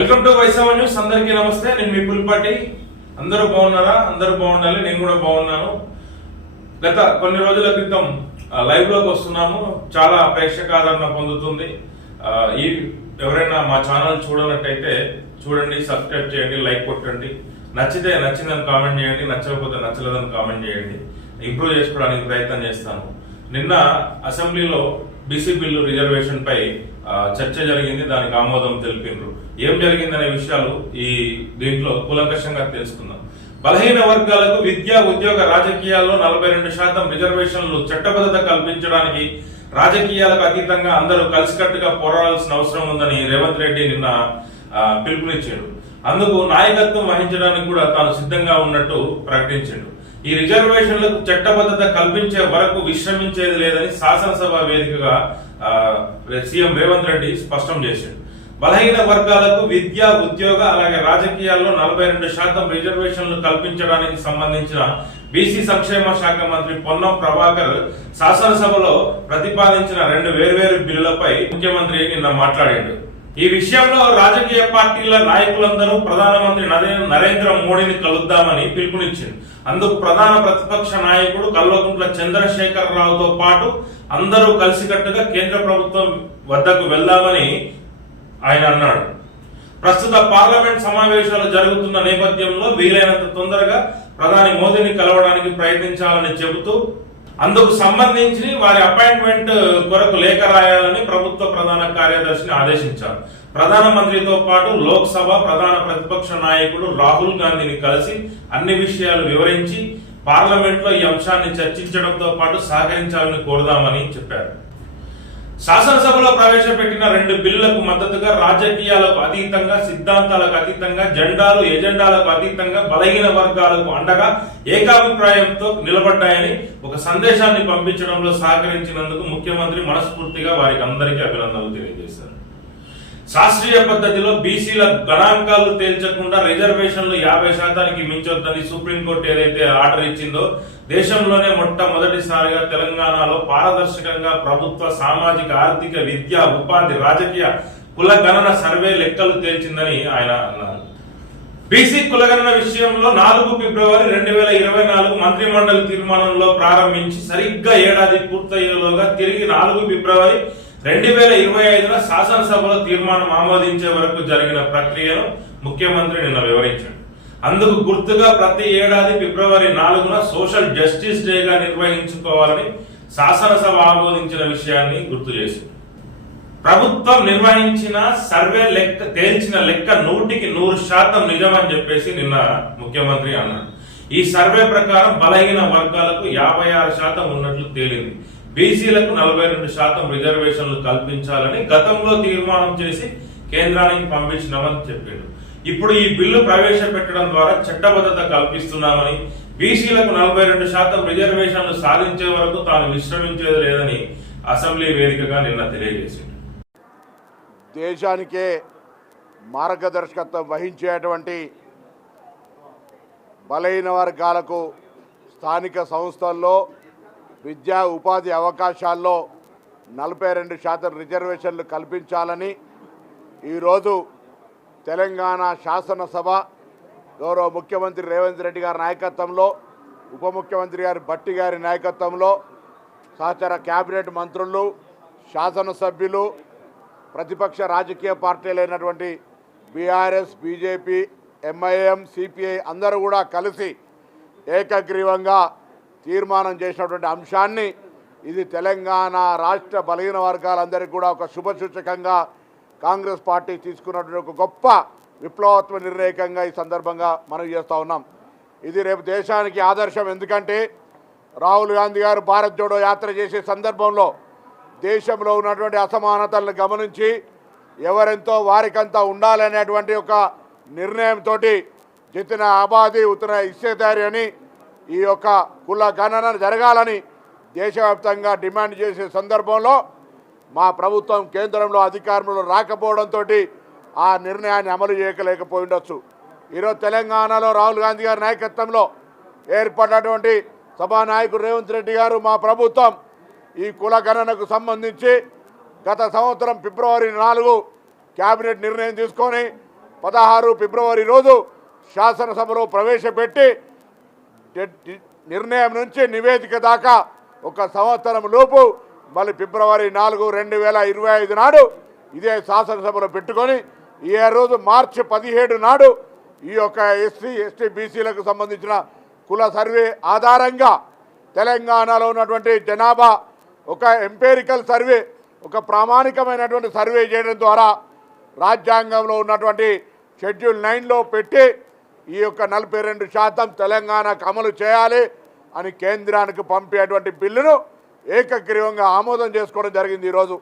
Welcome to వైసవ news. అందరికీ నమస్తే. నేను మీ పులిపాటి. అందరూ బాగున్నారా? అందరూ బాగుండాలి. నేను కూడా బాగున్నాను. గత కొన్ని రోజుల క్రితం లైవ్ లోకి వస్తున్నాము. చాలా ప్రేక్షక ఆదరణ పొందుతుంది. ఎవరైనా మా ఛానల్ చూడనట్టయితే చూడండి, సబ్స్క్రైబ్ చేయండి, లైక్ కొట్టండి. నచ్చితే నచ్చిందని కామెంట్ చేయండి, నచ్చకపోతే నచ్చలేదని కామెంట్ చేయండి. ఇంప్రూవ్ చేసుకోవడానికి ప్రయత్నం చేస్తాను. నిన్న అసెంబ్లీలో బీసీ బిల్లు రిజర్వేషన్ పై చర్చ జరిగింది. దానికి ఆమోదం తెలిపినారు. ఏం జరిగిందనే విషయాలు దీంట్లో కూలంకషంగా తెలుసుకుందాం. బలహీన వర్గాలకు విద్యా, ఉద్యోగ, రాజకీయాల్లో 42% రిజర్వేషన్లు చట్టబద్ధత కల్పించడానికి రాజకీయాలకు అతీతంగా అందరూ కలిసికట్టుగా పోరాడాల్సిన అవసరం ఉందని రేవంత్ రెడ్డి నిన్న పిలుపునిచ్చాడు. అందుకు నాయకత్వం వహించడానికి కూడా తాను సిద్ధంగా ఉన్నట్టు ప్రకటించాడు. ఈ రిజర్వేషన్లకు చట్టబద్ధత కల్పించే వరకు విశ్రమించేది లేదని శాసనసభ వేదికగా సీఎం రేవంత్ రెడ్డి స్పష్టం చేశాడు. బలహీన వర్గాలకు విద్య, ఉద్యోగ, అలాగే రాజకీయాల్లో 42% రిజర్వేషన్లు కల్పించడానికి సంబంధించిన బీసీ సంక్షేమ శాఖ మంత్రి పొన్నం ప్రభాకర్ శాసనసభలో ప్రతిపాదించిన 2 వేర్వేరు బిల్లులపై ముఖ్యమంత్రి నిన్న మాట్లాడాడు. ఈ విషయంలో రాజకీయ పార్టీల నాయకులందరూ ప్రధానమంత్రి నరేంద్ర మోడీని కలుద్దామని పిలుపునిచ్చింది. అందుకు ప్రధాన ప్రతిపక్ష నాయకుడు కల్వకుంట్ల చంద్రశేఖర్ రావుతో పాటు అందరూ కలిసికట్టుగా కేంద్ర ప్రభుత్వం వద్దకు వెళ్దామని ఆయన అన్నాడు. ప్రస్తుత పార్లమెంట్ సమావేశాలు జరుగుతున్న నేపథ్యంలో వీలైనంత తొందరగా ప్రధాని మోదీని కలవడానికి ప్రయత్నించాలని చెబుతూ అందుకు సంబంధించి వారి అపాయింట్మెంట్ కొరకు లేఖ రాయాలని ప్రభుత్వ ప్రధాన కార్యదర్శిని ఆదేశించారు. ప్రధానమంత్రితో పాటు లోక్సభ ప్రధాన ప్రతిపక్ష నాయకుడు రాహుల్ గాంధీని కలిసి అన్ని విషయాలు వివరించి పార్లమెంట్ లో ఈ అంశాన్ని చర్చించడంతో పాటు సహకరించాలని కోరుదామని చెప్పారు. శాసనసభలో ప్రవేశపెట్టిన 2 బిల్లులకు మద్దతుగా రాజకీయాలకు అతీతంగా, సిద్ధాంతాలకు అతీతంగా, జెండాలు ఎజెండాలకు అతీతంగా బలహీన వర్గాలకు అండగా ఏకాభిప్రాయంతో నిలబడ్డాయని ఒక సందేశాన్ని పంపించడంలో సహకరించినందుకు ముఖ్యమంత్రి మనస్ఫూర్తిగా వారికి అందరికీ అభినందనలు తెలియజేశారు. శాస్త్రీయ పద్ధతిలో బీసీల గణాంకాలు తేల్చకుండా రిజర్వేషన్లు 50% మించొద్దని సుప్రీంకోర్టు ఏదైతే ఆర్డర్ ఇచ్చిందో, దేశంలోనే మొట్టమొదటిసారిగా తెలంగాణలో పారదర్శకంగా ప్రభుత్వ సామాజిక, ఆర్థిక, విద్య, ఉపాధి, రాజకీయ కులగణన సర్వే లెక్కలు తేల్చిందని ఆయన అన్నారు. బీసీ కులగణన విషయంలో 4 ఫిబ్రవరి 2024 మంత్రిమండలి తీర్మానంలో ప్రారంభించి సరిగ్గా ఏడాది పూర్తయ్యేలోగా తిరిగి 4 ఫిబ్రవరి 2025 శాసనసభలో తీర్మానం ఆమోదించే వరకు జరిగిన ప్రక్రియను ముఖ్యమంత్రి నిన్న వివరించాడు. అందుకు గుర్తుగా ప్రతి ఏడాది ఫిబ్రవరి 4న సోషల్ జస్టిస్ డేగా నిర్వహించుకోవాలని శాసనసభ ఆమోదించిన విషయాన్ని గుర్తు చేసింది. ప్రభుత్వం నిర్వహించిన సర్వే తేల్చిన లెక్క 100% నిజమని చెప్పేసి నిన్న ముఖ్యమంత్రి అన్నాడు. ఈ సర్వే ప్రకారం బలహీన వర్గాలకు 56% ఉన్నట్లు తేలింది. బీసీలకు 42% రిజర్వేషన్లు కల్పించాలని గతంలో తీర్మానం చేసి కేంద్రానికి పంపించినామని చెప్పాడు. ఇప్పుడు ఈ బిల్లు ప్రవేశపెట్టడం ద్వారా చట్టబద్ధత కల్పిస్తున్నామని, బీసీలకు 42% రిజర్వేషన్లు సాధించే వరకు తాను విశ్రమించేది లేదని అసెంబ్లీ వేదికగా నిన్న తెలియజేసింది. దేశానికే మార్గదర్శకత్వం వహించేటువంటి బలహీన వర్గాలకు స్థానిక సంస్థల్లో విద్యా, ఉపాధి అవకాశాల్లో 42% రిజర్వేషన్లు కల్పించాలని ఈరోజు తెలంగాణ శాసనసభ గౌరవ ముఖ్యమంత్రి రేవంత్ రెడ్డి గారి నాయకత్వంలో, ఉప ముఖ్యమంత్రి గారి భట్టి గారి నాయకత్వంలో సహచర కేబినెట్ మంత్రులు, శాసనసభ్యులు, ప్రతిపక్ష రాజకీయ పార్టీలైనటువంటి బీఆర్ఎస్, బీజేపీ, ఎంఐఎం, సిపిఐ అందరూ కూడా కలిసి ఏకగ్రీవంగా తీర్మానం చేసినటువంటి అంశాన్ని ఇది తెలంగాణ రాష్ట్ర బలహీన వర్గాలందరికీ కూడా ఒక శుభసూచకంగా కాంగ్రెస్ పార్టీ తీసుకున్నటువంటి ఒక గొప్ప విప్లవాత్మక నిర్ణయకంగా ఈ సందర్భంగా మనం చేస్తూ ఉన్నాం. ఇది రేపు దేశానికి ఆదర్శం. ఎందుకంటే రాహుల్ గాంధీ గారు భారత్ జోడో యాత్ర చేసే సందర్భంలో దేశంలో ఉన్నటువంటి అసమానతలను గమనించి ఎవరెంతో వారికంతా ఉండాలనేటువంటి ఒక నిర్ణయంతో జితన ఆబాదీ ఉతన ఇస్సేదారి అని ఈ యొక్క కుల గణన జరగాలని దేశవ్యాప్తంగా డిమాండ్ చేసే సందర్భంలో మా ప్రభుత్వం కేంద్రంలో అధికారంలో రాకపోవడంతో ఆ నిర్ణయాన్ని అమలు చేయలేకపోయి ఉండొచ్చు. ఈరోజు తెలంగాణలో రాహుల్ గాంధీ గారి నాయకత్వంలో ఏర్పడినటువంటి సభానాయకుడు రేవంత్ రెడ్డి గారు మా ప్రభుత్వం ఈ కుల గణనకు సంబంధించి గత సంవత్సరం ఫిబ్రవరి 4 కేబినెట్ నిర్ణయం తీసుకొని 16 ఫిబ్రవరి రోజు శాసనసభలో ప్రవేశపెట్టి నిర్ణయం నుంచి నివేదిక దాకా ఒక సంవత్సరం లోపు మళ్ళీ ఫిబ్రవరి 4, 2025 నాడు ఇదే శాసనసభలో పెట్టుకొని ఈ రోజు మార్చి 17 నాడు ఈ యొక్క ఎస్సీ ఎస్టీ బీసీలకు సంబంధించిన కుల సర్వే ఆధారంగా తెలంగాణలో ఉన్నటువంటి జనాభా ఒక ఎంపీరికల్ సర్వే, ఒక ప్రామాణికమైనటువంటి సర్వే చేయడం ద్వారా రాజ్యాంగంలో ఉన్నటువంటి షెడ్యూల్ 9లో పెట్టి ఈ యొక్క 42% తెలంగాణకు అమలు చేయాలి అని కేంద్రానికి పంపేటువంటి బిల్లును ఏకగ్రీవంగా ఆమోదం చేసుకోవడం జరిగింది. ఈరోజు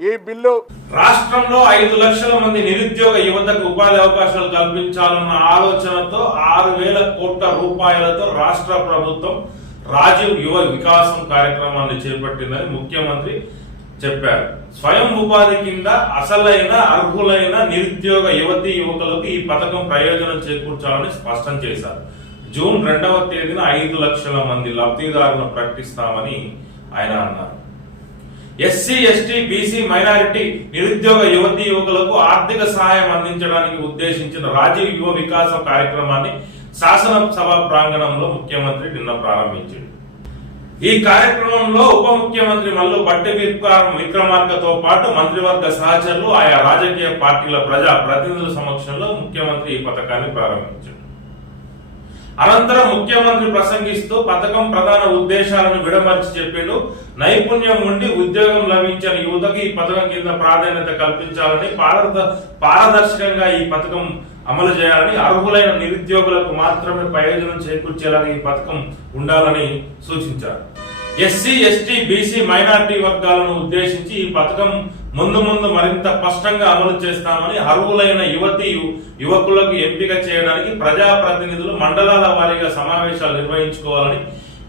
ఈ బిల్లు రాష్ట్రంలో 5 లక్షల మంది నిరుద్యోగ యువతకు ఉపాధి అవకాశాలు కల్పించాలన్న ఆలోచనతో 6,000 కోట్ల రూపాయలతో రాష్ట్ర ప్రభుత్వం రాజీవ్ యువ వికాసం కార్యక్రమాన్ని చేపట్టిందని ముఖ్యమంత్రి చెప్పారు. స్వయం ఉపాధి కింద అసలైన అర్హులైన నిరుద్యోగ యువతీ యువకులకు ఈ పథకం ప్రయోజనం చేకూర్చాలని స్పష్టం చేశారు. జూన్ 2వ తేదీన 5 లక్షల మంది లబ్ధిదారులను ప్రకటిస్తామని ఆయన అన్నారు. ఎస్సీ ఎస్టీ బీసీ మైనారిటీ నిరుద్యోగ యువతీ యువకులకు ఆర్థిక సహాయం అందించడానికి ఉద్దేశించిన రాజీవ్ యువ వికాసం కార్యక్రమాన్ని శాసనసభ ప్రాంగణంలో ముఖ్యమంత్రి నిన్న ప్రారంభించారు. ఈ కార్యక్రమంలో ఉప ముఖ్యమంత్రి మల్లు భట్టి విక్రమార్కతో పాటు మంత్రివర్గ సహచరులు, ఆయా రాజకీయ పార్టీల ప్రజా ప్రతినిధుల సమక్షంలో ముఖ్యమంత్రి ఈ పథకాన్ని ప్రారంభించారు. అనంతరం ముఖ్యమంత్రి ప్రసంగిస్తూ పథకం ప్రధాన ఉద్దేశాలను విడమర్చి చెప్పిండు. నైపుణ్యం ఉండి ఉద్యోగం లభించిన యువతకు ఈ పథకం కింద ప్రాధాన్యత కల్పించాలని, పారదర్శకంగా ఈ పథకం అమలు చేయాలని, అర్హులైన నిరుద్యోగులకు మాత్రమే ప్రయోజనం చేకూర్చేలాగా ఈ పథకం ఉండాలని సూచించారు. ఎస్సీ ఎస్టీ బీసీ మైనారిటీ వర్గాలను ఉద్దేశించి ఈ పథకం ముందు మరింత స్పష్టంగా అమలు చేస్తామని, అర్హులైన యువతీ యువకులకు ఎంపిక చేయడానికి ప్రజాప్రతినిధులు మండలాల వారీగా సమావేశాలు నిర్వహించుకోవాలని,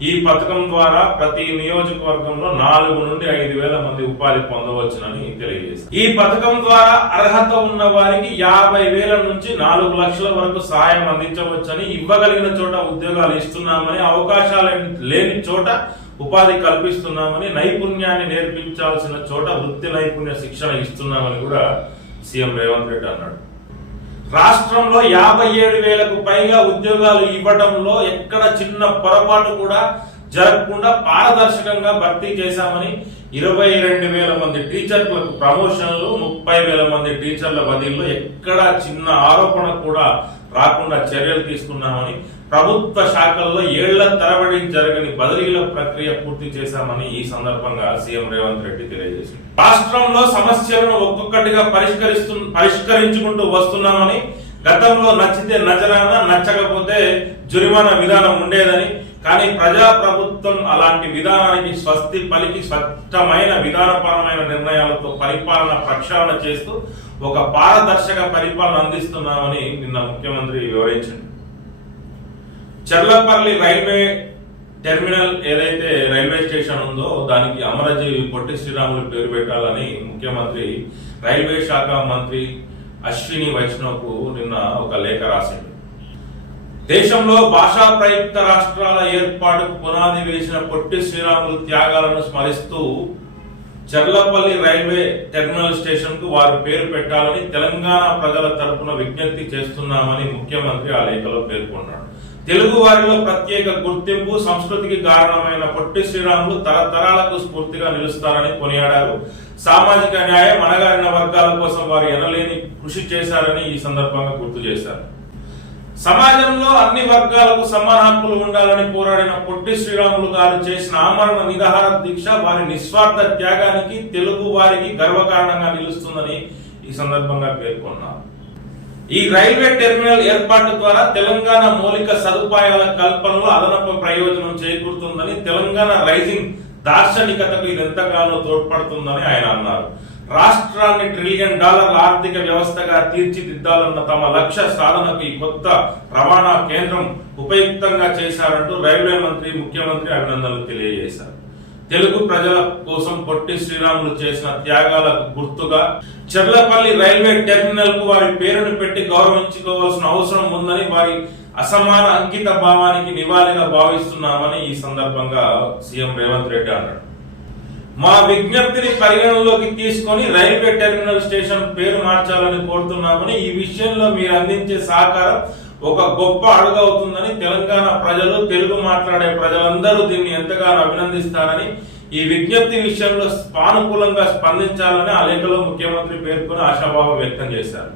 ఈ పథకం ద్వారా ప్రతి నియోజకవర్గంలో 4 నుండి 5,000 మంది ఉపాధి పొందవచ్చునని తెలియజేశారు. ఈ పథకం ద్వారా అర్హత ఉన్న వారికి 50,000 నుంచి 4 లక్షల వరకు సహాయం అందించవచ్చని, ఇవ్వగలిగిన చోట ఉద్యోగాలు ఇస్తున్నామని, అవకాశాలు లేని చోట ఉపాధి కల్పిస్తున్నామని, నైపుణ్యాన్ని నేర్పించాల్సిన చోట వృత్తి నైపుణ్య శిక్షణ ఇస్తున్నామని కూడా సీఎం రేవంత్ రెడ్డి అన్నాడు. రాష్ట్రంలో 57,000కు పైగా ఉద్యోగాలు ఇవ్వడంలో ఎక్కడ చిన్న పొరపాటు కూడా జరగకుండా పారదర్శకంగా భర్తీ చేశామని, 22,000 మంది టీచర్లకు ప్రమోషన్లు, 30,000 మంది టీచర్ల బదిలీలో ఎక్కడ చిన్న ఆరోపణ కూడా రాకుండా చర్యలు తీసుకున్నామని, ప్రభుత్వ శాఖల్లో ఏళ్ల తరబడి జరగని బదిలీల ప్రక్రియ పూర్తి చేశామని ఈ సందర్భంగా సీఎం రేవంత్ రెడ్డి తెలియజేశారు. రాష్ట్రంలో సమస్యలను ఒక్కొక్కటిగా పరిష్కరించుకుంటూ వస్తున్నామని, గతంలో నచ్చితే నజరానా, నచ్చకపోతే జరిమానా విధానం ఉండేదని, కానీ ప్రజా ప్రభుత్వం అలాంటి విధానానికి స్వస్తి పలికి స్పష్టమైన విధానపరమైన నిర్ణయాలతో పరిపాలన ప్రక్షాళన చేస్తూ ఒక పారదర్శక పరిపాలన అందిస్తున్నామని నిన్న ముఖ్యమంత్రి వివరించారు. చర్లపల్లి రైల్వే టెర్మినల్ ఏదైతే రైల్వే స్టేషన్ ఉందో దానికి అమరజీవి పొట్టి శ్రీరాములు పేరు పెట్టాలని ముఖ్యమంత్రి రైల్వే శాఖ మంత్రి అశ్విని వైష్ణవ్కు నిన్న ఒక లేఖ రాసింది. దేశంలో భాషా ప్రయుక్త రాష్ట్రాల ఏర్పాటుకు పునాది వేసిన పొట్టి శ్రీరాములు త్యాగాలను స్మరిస్తూ చర్లపల్లి రైల్వే టెర్మినల్ స్టేషన్ కు వారి పేరు పెట్టాలని తెలంగాణ ప్రజల తరపున విజ్ఞప్తి చేస్తున్నామని ముఖ్యమంత్రి ఆ లేఖలో పేర్కొన్నాడు. తెలుగు వారిలో ప్రత్యేక గుర్తింపు, సంస్కృతికి కారణమైన పొట్టి శ్రీరాములు తరతరాలకు స్ఫూర్తిగా నిలుస్తారని కొనియాడారు. సామాజిక న్యాయం, అణగారిన వర్గాల కోసం వారు ఎనలేని కృషి చేశారని ఈ సందర్భంగా గుర్తు చేశారు. సమాజంలో అన్ని వర్గాలకు సమాన హక్కులు ఉండాలని పోరాడిన పొట్టి శ్రీరాములు గారు చేసిన ఆమరణ నిరాహార దీక్ష వారి నిస్వార్థ త్యాగానికి తెలుగు వారికి గర్వకారణంగా నిలుస్తుందని ఈ సందర్భంగా పేర్కొన్నారు. ఈ రైల్వే టెర్మినల్ ఏర్పాటు ద్వారా తెలంగాణ మౌలిక సదుపాయాల కల్పనలో అదనపు ప్రయోజనం చేకూరుతుందని, తెలంగాణ రైజింగ్ దార్శనికతకు ఇది ఎంతగానో తోడ్పడుతుందని ఆయన అన్నారు. రాష్ట్రాన్ని $1 ట్రిలియన్ ఆర్థిక వ్యవస్థగా తీర్చిదిద్దాలన్న తమ లక్ష్య సాధనకు ఈ కొత్త రవాణా కేంద్రం ఉపయుక్తంగా చేశారంటూ రైల్వే మంత్రి ముఖ్యమంత్రి అభినందనలు తెలియజేశారు. తెలుగు ప్రజల కోసం పొట్టి శ్రీరాములు చేసిన త్యాగాలకు గుర్తుగా చర్లపల్లి రైల్వే టెర్మినల్ కు వారి పేరును పెట్టి గౌరవించుకోవాల్సిన అవసరం ఉందని, వారి అసమాన అంకిత భావానికి నివాళిగా భావిస్తున్నామని ఈ సందర్భంగా సీఎం రేవంత్ రెడ్డి అన్నాడు. మా విజ్ఞప్తిని పరిగణనలోకి తీసుకొని రైల్వే టెర్మినల్ స్టేషన్ పేరు మార్చాలని కోరుతున్నామని, ఈ విషయంలో మీరు అందించే సహకారం ఒక గొప్ప అడుగు అవుతుందని తెలంగాణ ప్రజలు, తెలుగు మాట్లాడే ప్రజలందరూ దీన్ని ఎంతగానో అభినందిస్తారని, ఈ విజ్ఞప్తి విషయంలో సానుకూలంగా స్పందించాలని ఆ లేఖలో ముఖ్యమంత్రి పేర్కొని ఆశాభావం వ్యక్తం చేశారు.